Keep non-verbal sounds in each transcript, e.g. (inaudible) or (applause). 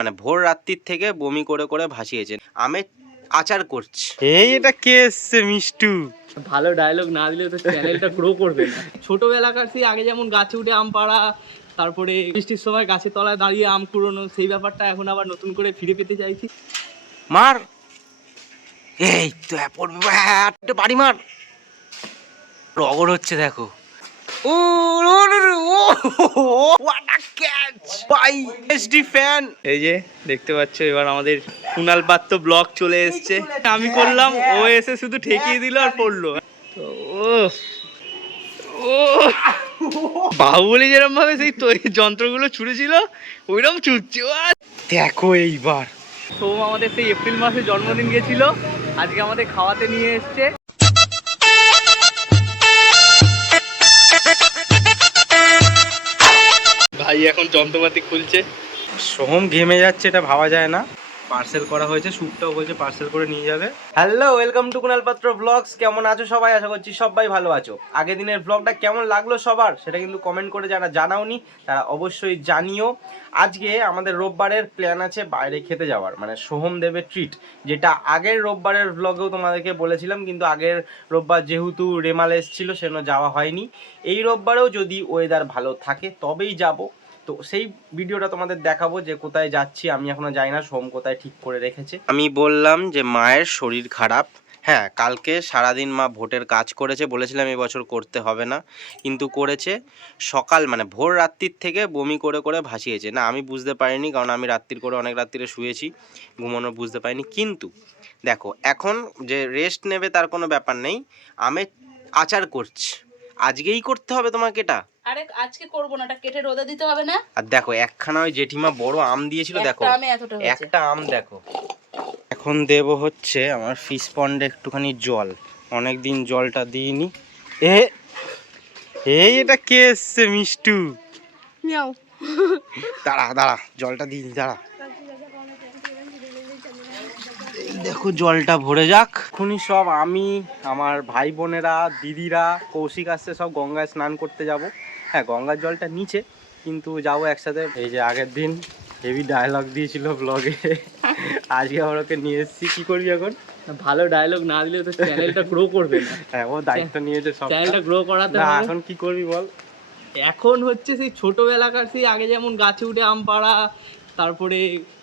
মানে ভোর রাত্রির থেকে বমি করে করে ভাসিয়েছে আমের আচার করছে। এই এটা কে এসছে মিষ্টু? ভালো ডায়লগ না দিলে তো চ্যানেলটা গ্রো করবে না। ছোটবেলাকার সেই আগে যেমন গাছে উঠে আম পাড়া তারপরে বৃষ্টির সময় গাছের তলায় দাঁড়িয়ে আম কুড়োনো সেই ব্যাপারটা এখন আবার নতুন করে ফিরে পেতে চাইছি। মার! এই তো পড়বে বাড়ি মার! রগর হচ্ছে দেখো। এই যে দেখতে পাচ্ছ এবার আমাদের কুনাল পাত্র ব্লগ চলে এসছে। আমি করলাম ও এসে শুধু ঠেকিয়ে দিল আর পড়ল। তো ও বাহুবলি যেরকম ভাবে সেই তৈরি যন্ত্রগুলো ছুড়েছিল ওইরকম ছুটছে দেখো এইবার। সোম আমাদের সেই এপ্রিল মাসে জন্মদিন গেছিল আজকে আমাদের খাওয়াতে নিয়ে এসছে। ভাই এখন যন্ত্রপাতি খুলছে। সোহম ঘেমে যাচ্ছে এটা ভাবা যায় না। পার্সেল করা হয়েছে স্যুটটাও বলছে পার্সেল করে নিয়ে যাবে। হ্যালো ওয়েলকাম টু কুনাল পাত্র ব্লগস। কেমন আছো সবাই? আশা করছি সবাই ভালো আছো। আগের দিনের ব্লগটা কেমন লাগল সবার সেটা কিন্তু কমেন্ট করে যারা জানাওনি তারা অবশ্যই জানিও। আজকে আমাদের রোববারের প্ল্যান আছে বাইরে খেতে যাওয়ার মানে সোহম দেবের ট্রিট যেটা আগের রোববারের ব্লগেও তোমাদেরকে বলেছিলাম কিন্তু আগের রোববার যেহেতু রেমাল এসেছিল সেজন্য যাওয়া হয়নি। এই রোববারেও যদি ওয়েদার ভালো থাকে তবেই যাব। তো সেই ভিডিওটা তোমাদের দেখাবো যে কোথায় যাচ্ছি, আমি এখনও যাই না, সোম কোথায় ঠিক করে রেখেছে। আমি বললাম যে মায়ের শরীর খারাপ। হ্যাঁ কালকে সারাদিন মা ভোটের কাজ করেছে, বলেছিলাম এবছর করতে হবে না, কিন্তু করেছে। সকাল মানে ভোর রাত্রির থেকে বমি করে করে ভাসিয়েছে। না, আমি বুঝতে পারিনি, কারণ আমি রাত্রির করে অনেক রাত্রিরে শুয়েছি ঘুমানো বুঝতে পারিনি। কিন্তু দেখো, এখন যে রেস্ট নেবে তার কোনো ব্যাপার নেই আমি আচার করছি। আজকেই করতে হবে তোমাকে এটা। আরে আজকে করব না এটা কেটে রোদে দিতে হবে না। আর দেখো একখানা ওই জেঠিমা বড় আম দিয়েছিল দেখো। একটা আমি এতটা হয়েছে। একটা আম দেখো। এখন দেব হচ্ছে আমার ফিশ পন্ডে একটুখানি জল। অনেক দিন জলটা দিইনি। এ এই এটা কে এসছে মিষ্টু? মিয়াও। দাঁড়া দাঁড়া জলটা দিই দাঁড়া। এই দেখো জলটা ভরে যাক। এখনই সব আমি আমার ভাই বোনেরা দিদিরা কৌশিক আসছে সব গঙ্গায় স্নান করতে যাব। হ্যাঁ গঙ্গার জলটা নিচে কিন্তু যাব একসাথে। এই যে আগের দিন হেভি ডায়লগ দিয়েছিল ব্লগে আজকে আবার ওকে নিয়ে এসেছি কি করবি এখন? ভালো ডায়লগ না দিলে তো চ্যানেলটা গ্রো করবে না। হ্যাঁ ও দায়িত্ব নিয়েছে সব চ্যানেলটা গ্রো করাতে না এখন কি করবি বল? এখন হচ্ছে সেই ছোটবেলাকার সেই আগে যেমন গাছে উঠে আম পাড়া তারপরে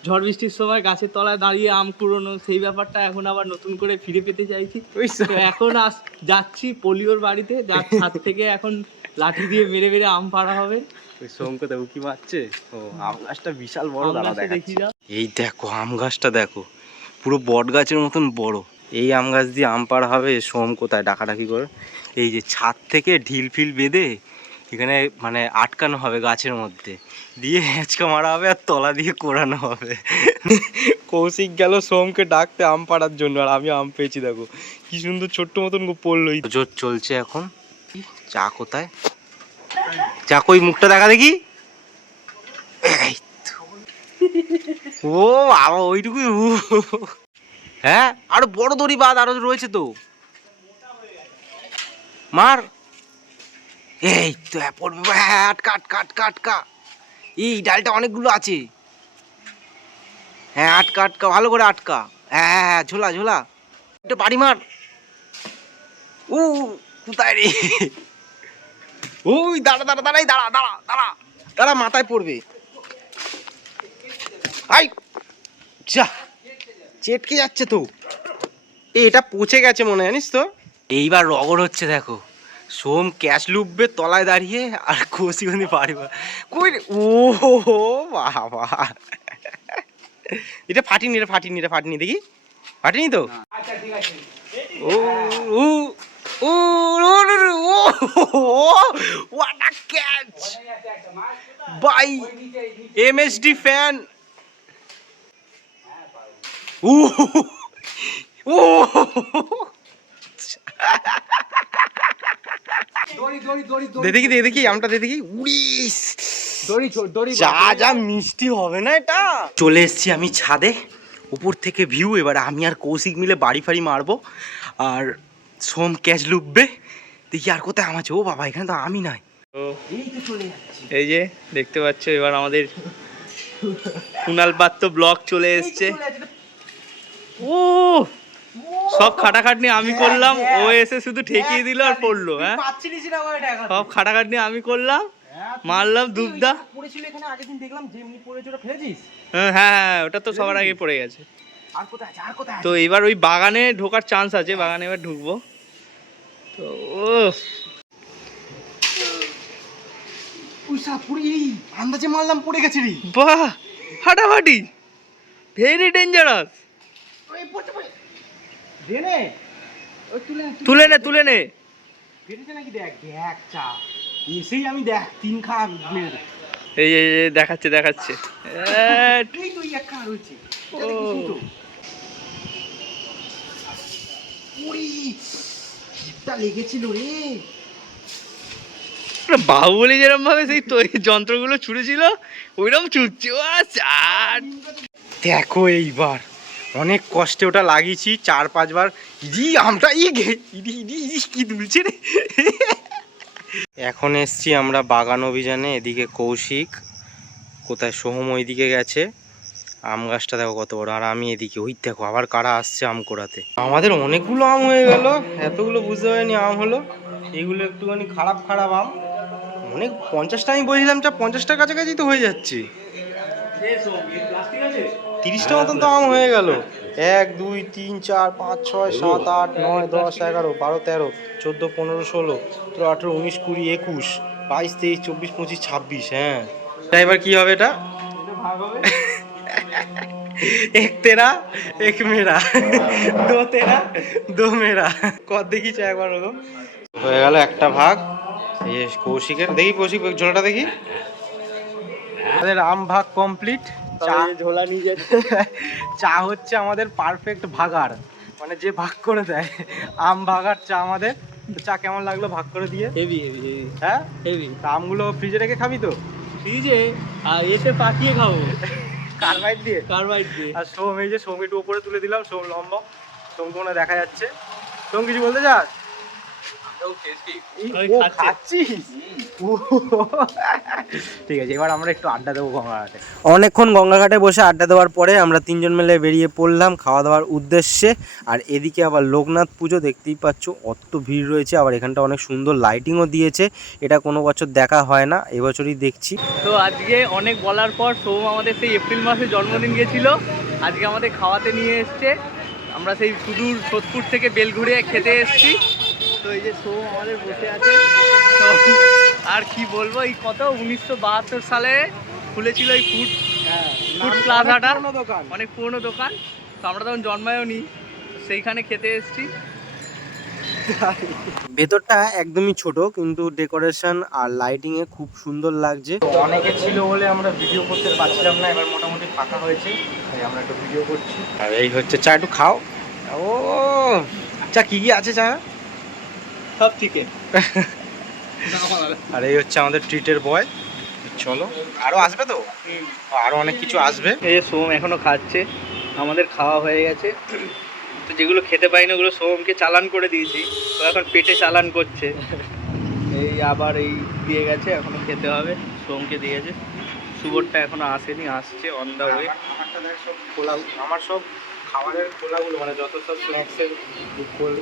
ঝড় বৃষ্টির সময় গাছের তলায় দাঁড়িয়ে আম কুড়োনো সেই ব্যাপারটা এখন আবার নতুন করে ফিরে পেতে চাইছি। তো এখন আস যাচ্ছি পোলিওর বাড়িতে যার হাত থেকে এখন লাঠি দিয়ে মেরে মেরে আম পাড়া হবে। ওই সোমকে উকি মারছে। ও আম গাছটা বিশাল বড় দাঁড়া দেখাচ্ছি। দেখি এই দেখো আম গাছটা দেখো। পুরো বট গাছের মতন বড়। এই আম গাছ দিয়ে আম পাড়া হবে সোম কোথায়? ডাকাডাকি করে। এই যে ছাদ থেকে ঢিল ফিল বেঁধে এখানে মানে আটকানো হবে গাছের মধ্যে। দিয়ে হেঁচকা মারা হবে আর তলা দিয়ে কোরানো হবে। কৌশিক গেল সোমকে ডাকতে আম পাড়ার জন্য আর আমি আম পেয়েছি দেখো। কি সুন্দর ছোট্ট মতন পড়ল। জোর চলছে এখন। চা কোথায়? চা কই? মুখটা দেখা দেখি। ও বাবা, ওইটুকুই হ্যাঁ আরও বড় দড়ি বাদ আরও রয়েছে তো। মার। এই তো হ্যাঁ পড়বে। হ্যাঁ আটকা আটকা আটকা আটকা। এই ডালটা অনেকগুলো আছে। হ্যাঁ আটকা আটকা, ভালো করে আটকা। হ্যাঁ হ্যাঁ হ্যাঁ ঝোলা ঝোলা। একটু বাড়ি মার। উ, কোথায় রে? ওই দাঁড়া দাঁড়া দাঁড়াই দাঁড়া দাঁড়া দাঁড়া। দাঁড়া মাথায় পড়বে। আই যা চেটকে যাচ্ছে তো। এ, এটা পচে গেছে মনে জানিস তো? এইবার রগর হচ্ছে দেখো। সোম ক্যাশ লুববে তলায় দাঁড়িয়ে আর কৌশিকন্দি পাড়ি মার- কই রে? ও বাবা। এটা ফাটিনি এটা ফাটিনি এটা ফাটিনি দেখি। ফাটিনি তো? ও ও ক্যাচ বাই এমএসডি ফ্যান ও ও দে দেখি দে দেখি আমটা দে দেখি। উড়িস যা যা মিষ্টি হবে না এটা। চলে এসেছি আমি ছাদে। উপর থেকে ভিউ এবার আমি আর কৌশিক মিলে বাড়ি ফাড়ি মারবো। আর সোম ক্যাচ লুববে দেখি আর কোথায় আম আছে। ও বাবা এখানে তো আমি নাই। এই যে দেখতে পাচ্ছ এবার আমাদের কুনাল পাত্র ব্লগ চলে এসছে। ও সব খাটাখাটনি আমি করলাম। ও এসে শুধু ঠেকিয়ে দিল আর পড়ল হ্যাঁ? সব খাটাখাটনি আমি করলাম। মারলাম দুবদা। হ্যাঁ হ্যাঁ হ্যাঁ, ওটা তো সবার আগে পড়ে গেছে। তো এবার ওই বাগানে ঢোকার চান্স আছে বাগানে এবার ঢুকবো। তো ও আন্দাজে মারলাম পড়ে গেছে রে। বাহ ফাটাফাটি ভেরি ডেঞ্জারাস তুলে নে, তুলে নে। তুলে নে। বেরিয়েছে নাকি? দেখ দেখ চা। এসেই আমি দেখ তিন খা এই দেখাচ্ছে দেখাচ্ছে। এ, এই এক খা রয়েছে। ও। লেগেছিল রে। বাহুবলি যেরকম ভাবে সেই তৈরি যন্ত্রগুলো ছুড়েছিল ওইরকম ছুটছে ও দেখো এইবার অনেক কষ্টে ওটা লাগিয়েছি চার পাঁচবার। ইদি আমটা ই গে ইদি ইদি ইদি কি তুলছে রে। এখন এসছি আমরা বাগান অভিযানে এদিকে কৌশিক কোথায় সোহম ওইদিকে গেছে। আম গাছটা দেখো কত বড়, আর আমি এদিকে, ওই দেখো, আবার কারা আসছে আম কোড়াতে। আমাদের অনেকগুলো আম হয়ে গেল, এতগুলো বুঝতে পারিনি আম হলো। এগুলো একটুখানি খারাপ খারাপ আম। অনেক, পঞ্চাশটা আমি বলছিলাম চা পঞ্চাশটার কাছাকাছি তো হয়ে যাচ্ছে। তিরিশটা মতন তো আম হয়ে গেল। এক, দুই, তিন, চার, পাঁচ, ছয়, সাত, আট, নয়, দশ, এগারো, বারো, তেরো, চোদ্দ, পনেরো, ষোলো, সতেরো, আঠেরো, উনিশ, কুড়ি, একুশ, বাইশ, তেইশ, চব্বিশ, পঁচিশ, ছাব্বিশ হ্যাঁ। এবার কি হবে এটা? এক তেরা এক মেরা দো তেরা দো মেরা কত দেখিস একবার ওরকম হয়ে গেল একটা ভাগ। এই কৌশিকের দেখি কৌশিক ঝোলাটা দেখি। আমাদের আম ভাগ কমপ্লিট চা ঝোলা নিয়ে (laughs) চা হচ্ছে আমাদের পারফেক্ট ভাগার মানে যে ভাগ করে দেয় আম ভাগার চা আমাদের। চা কেমন লাগল ভাগ করে দিয়ে? হেভি হেভি হেভি হ্যাঁ? হেভি তা আমগুলো ফ্রিজে রেখে খাবি তো? ফ্রিজে আর এতে পাকিয়ে খাব। কারবাইট দিয়ে? কার্বাইড দিয়ে। আর সোম এই যে সোম একটু উপরে তুলে দিলাম সোম লম্বা সোম কোনো দেখা যাচ্ছে। সোম কিছু বলতে চাস আমি ও, খাচ্ছি। খাচ্ছিস ও, ঠিক আছে এবার আমরা একটু আড্ডা দেবো গঙ্গাঘাটে। অনেকক্ষণ গঙ্গাঘাটে বসে আড্ডা দেওয়ার পরে আমরা তিনজন মিলে বেরিয়ে পড়লাম খাওয়া দাওয়ার উদ্দেশ্যে। আর এদিকে আবার লোকনাথ পুজো দেখতেই পাচ্ছ অত ভিড় রয়েছে। আবার এখানটা অনেক সুন্দর লাইটিংও দিয়েছে। এটা কোনো বছর দেখা হয় না এবছরই দেখছি। তো আজকে অনেক বলার পর সোম আমাদের সেই এপ্রিল মাসে জন্মদিন গেছিল। আজকে আমাদের খাওয়াতে নিয়ে এসছে। আমরা সেই সুদূর সোদপুর থেকে বেলঘুরে খেতে এসেছি। তো এই যে সোম আমাদের বসে আছে। তো আর কি বলব এই কত? উনিশশো বাহাত্তর সালে খুলেছিল এই ফুড ফুড প্লাজাটা দোকান। অনেক পুরনো দোকান। তো আমরা তখন জন্মায়ও নি সেইখানে খেতে এসেছি। ভেতরটা একদমই ছোট কিন্তু ডেকোরেশন আর লাইটিং এ খুব সুন্দর লাগছে। অনেকে ছিল বলে আমরা ভিডিও করতে পারছিলাম না এবার মোটামুটি ফাঁকা হয়েছে তাই আমরা একটু ভিডিও করছি। আর এই হচ্ছে চা একটু খাও। ও চা কি কি আছে চা? সব চিকেন আর এই হচ্ছে আমাদের ট্রিটের বয় চলো আরও আসবে তো আরও অনেক কিছু আসবে এই যে সোম এখনও খাচ্ছে আমাদের খাওয়া হয়ে গেছে তো যেগুলো খেতে পাইনি ওগুলো সোমকে চালান করে দিয়েছি ও এখন পেটে চালান করছে এই আবার এই দিয়ে গেছে এখনও খেতে হবে সোমকে দিয়েছে সুবরটা এখনও আসেনি আসছে অন দা ওয়ে আমার সব খাবারের খোলাগুলো মানে যত সব স্ন্যাক্সের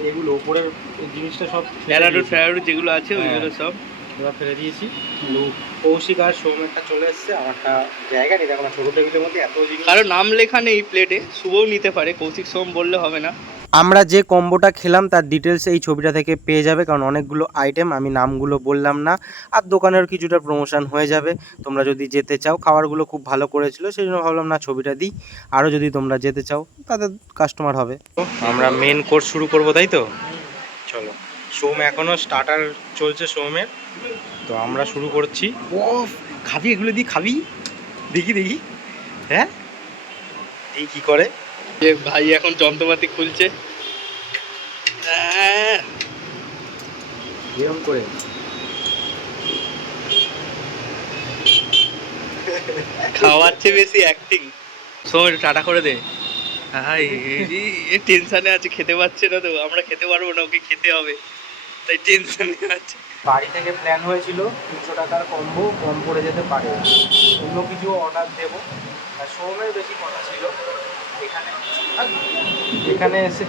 এগুলো ওপরের জিনিসটা সব প্যারাডুট ফ্যারাডুট যেগুলো আছে হ্যাঁ। ওইগুলো সব। এবার ফেলে দিয়েছি। কৌশিক আর সৌমেরটা চলে এসছে আমারটা জায়গা নেই দেখো না ছোটো টেবিলের মধ্যে এত জিনিস। কারও নাম লেখা নেই প্লেটে শুভও নিতে পারে কৌশিক সোম বললে হবে না। আমরা যে কম্বোটা খেলাম তার ডিটেলস এই ছবিটা থেকে পেয়ে যাবে কারণ অনেকগুলো আইটেম আমি নামগুলো বললাম না। আর দোকানের কিছুটা প্রমোশন হয়ে যাবে। তোমরা যদি যেতে চাও খাবারগুলো খুব ভালো করেছিল সেই জন্য ভাবলাম না ছবিটা দিই। আরও যদি তোমরা যেতে চাও তাদের কাস্টমার হবে। আমরা মেন কোর্স শুরু করব তাই তো? চলো। সোম এখনও স্টার্টার চলছে সোমের তো আমরা শুরু করছি। ও খাবি এগুলো দিয়ে খাবি? দেখি দেখি। হ্যাঁ? এই কী করে? যে ভাই এখন যন্ত্রপাতি খুলছে। এরকম করে। খাওয়াচ্ছে বেশি অ্যাক্টিং সোম একটু টাটা করে দে। হাই এই টেনশনে আছে খেতে পাচ্ছে না তো আমরা খেতে পারব না ওকে খেতে হবে। তাই টেনশনে আছে। বাড়ি থেকে প্ল্যান হয়েছিল তিনশো টাকার কম্বো কম পড়ে যেতে পারে। অন্য কিছু অর্ডার দেব। আর সোমের বেশি কথা ছিল। এখানে এখানে এসে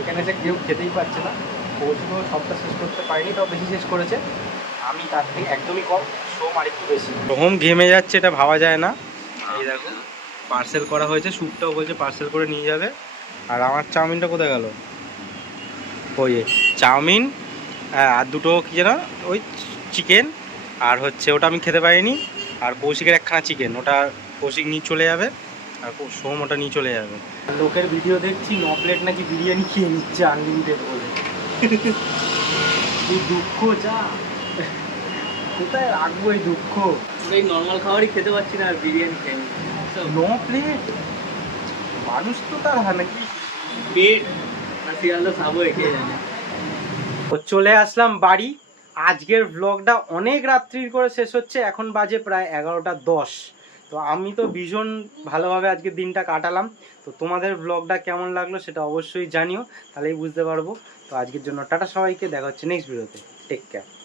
এখানে এসে কেউ খেতেই পারছে না। কৌশিকও সবটা শেষ করতে পারিনি তাও বেশি শেষ করেছে। আমি তার থেকে একদমই কম সোম আর একটু বেশি। সোম ঘেমে যাচ্ছে এটা ভাবা যায় না। এই দেখো পার্সেল করা হয়েছে স্যুপটাও বলছে পার্সেল করে নিয়ে যাবে। আর আমার চাউমিনটা কোথায় গেল? ওই চাউমিন আর দুটো কি যেন ওই চিকেন আর হচ্ছে ওটা আমি খেতে পারিনি। আর কৌশিকের একখানা চিকেন ওটা কৌশিক নিয়ে চলে যাবে আর সোম ওটা নিয়ে চলে যাবে। লোকের ভিডিও দেখছি ন প্লেট নাকি বিরিয়ানি খেয়ে নিচ্ছে আনলিমিটেড বলে। (laughs) দুঃখ যা। কোথায় রাখব এই দুঃখ? এই নর্মাল খাবারই খেতে পাচ্ছি না আর বিরিয়ানি। তো ন। প্লেট মানুষ তো তার হয় নাকি? পেট। শিয়ালদা খাব খেয়ে জানি। তো চলে আসলাম বাড়ি। আজকের ব্লগটা অনেক রাত্রির করে শেষ হচ্ছে। এখন বাজে প্রায় এগারোটা দশ। তো আমি তো ভীষণ ভালোভাবে আজকের দিনটা কাটালাম। তো তোমাদের ব্লগটা কেমন লাগল সেটা অবশ্যই জানিও। তাহলেই বুঝতে পারব। তো আজকের জন্য টাটা সবাইকে দেখা হচ্ছে নেক্সট ভিডিওতে টেক কেয়ার